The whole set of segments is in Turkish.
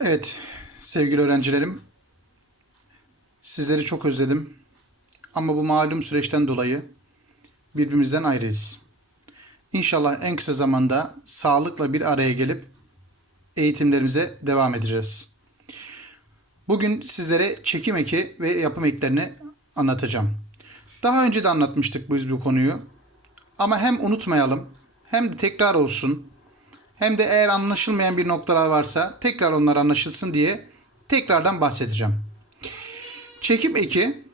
Evet sevgili öğrencilerim. Sizleri çok özledim. Ama bu malum süreçten dolayı birbirimizden ayrıyız. İnşallah en kısa zamanda sağlıkla bir araya gelip eğitimlerimize devam edeceğiz. Bugün sizlere çekim eki ve yapım eklerini anlatacağım. Daha önce de anlatmıştık biz bu konuyu. Ama hem unutmayalım hem de tekrar olsun. Hem de eğer anlaşılmayan bir noktalar varsa tekrar onlar anlaşılsın diye tekrardan bahsedeceğim. Çekim eki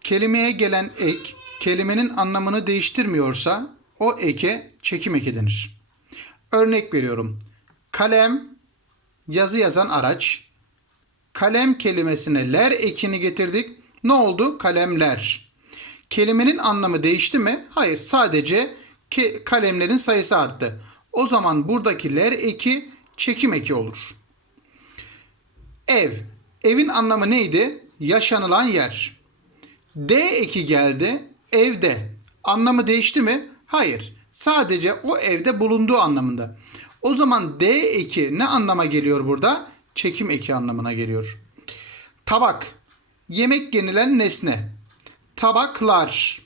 kelimeye gelen ek kelimenin anlamını değiştirmiyorsa o eke çekim eki denir. Örnek veriyorum. Kalem yazı yazan araç. Kalem kelimesine ler ekini getirdik. Ne oldu? Kalemler. Kelimenin anlamı değişti mi? Hayır, sadece ke- kalemlerin sayısı arttı. O zaman buradaki ler eki çekim eki olur. Ev. Evin anlamı neydi? Yaşanılan yer. D eki geldi. Evde. Anlamı değişti mi? Hayır. Sadece o evde bulunduğu anlamında. O zaman D eki ne anlama geliyor burada? Çekim eki anlamına geliyor. Tabak. Yemek yenilen nesne. Tabaklar.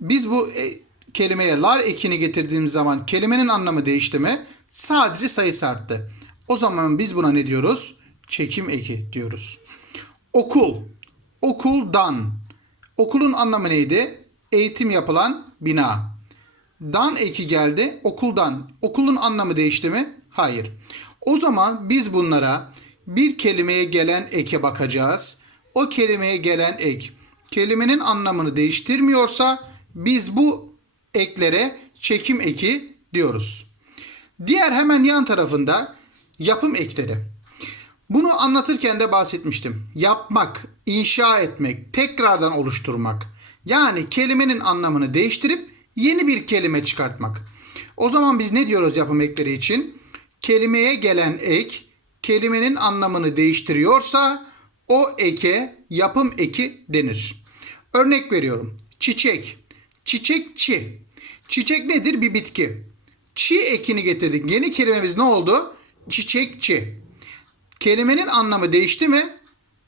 Biz bu e, kelimeye lar ekini getirdiğimiz zaman kelimenin anlamı değişti mi? Sadece sayısı arttı. O zaman biz buna ne diyoruz? Çekim eki diyoruz. Okul. Okuldan. Okulun anlamı neydi? Eğitim yapılan bina. Dan eki geldi okuldan. Okulun anlamı değişti mi? Hayır. O zaman biz bunlara bir kelimeye gelen eke bakacağız. O kelimeye gelen ek kelimenin anlamını değiştirmiyorsa biz bu eklere çekim eki diyoruz. Diğer hemen yan tarafında yapım ekleri. Bunu anlatırken de bahsetmiştim. Yapmak, inşa etmek, tekrardan oluşturmak. Yani kelimenin anlamını değiştirip yeni bir kelime çıkartmak. O zaman biz ne diyoruz yapım ekleri için? Kelimeye gelen ek kelimenin anlamını değiştiriyorsa o eke yapım eki denir. Örnek veriyorum. Çiçek. Çiçekçi. Çiçek nedir? Bir bitki. Çi ekini getirdik. Yeni kelimemiz ne oldu? Çiçekçi. Kelimenin anlamı değişti mi?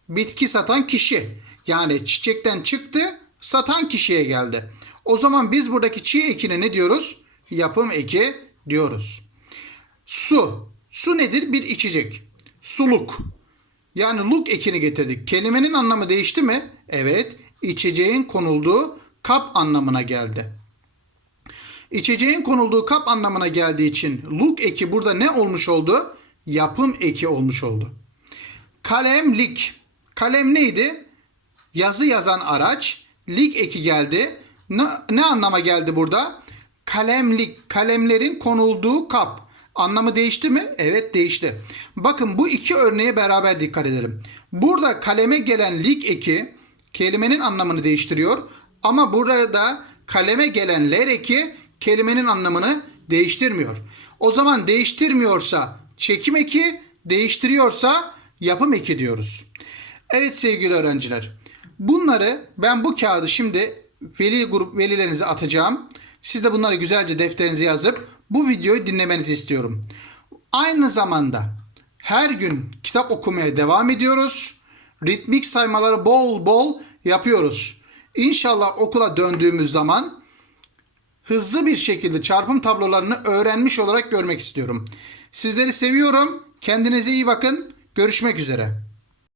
Bitki satan kişi. Yani çiçekten çıktı, satan kişiye geldi. O zaman biz buradaki çi ekine ne diyoruz? Yapım eki diyoruz. Su. Su nedir? Bir içecek. Suluk. Yani luk ekini getirdik. Kelimenin anlamı değişti mi? Evet. İçeceğin konulduğu kap anlamına geldi. İçeceğin konulduğu kap anlamına geldiği için luk eki burada ne olmuş oldu? Yapım eki olmuş oldu. Kalemlik. Kalem neydi? Yazı yazan araç. Lik eki geldi. Ne, ne anlama geldi burada? Kalemlik. Kalemlerin konulduğu kap. Anlamı değişti mi? Evet değişti. Bakın bu iki örneğe beraber dikkat edelim. Burada kaleme gelen lik eki kelimenin anlamını değiştiriyor. Ama burada kaleme gelen ler eki kelimenin anlamını değiştirmiyor. O zaman değiştirmiyorsa çekim eki, değiştiriyorsa yapım eki diyoruz. Evet sevgili öğrenciler. Bunları ben bu kağıdı şimdi veli grup velilerinize atacağım. Siz de bunları güzelce defterinize yazıp bu videoyu dinlemenizi istiyorum. Aynı zamanda her gün kitap okumaya devam ediyoruz. Ritmik saymaları bol bol yapıyoruz. İnşallah okula döndüğümüz zaman hızlı bir şekilde çarpım tablolarını öğrenmiş olarak görmek istiyorum. Sizleri seviyorum. Kendinize iyi bakın. Görüşmek üzere.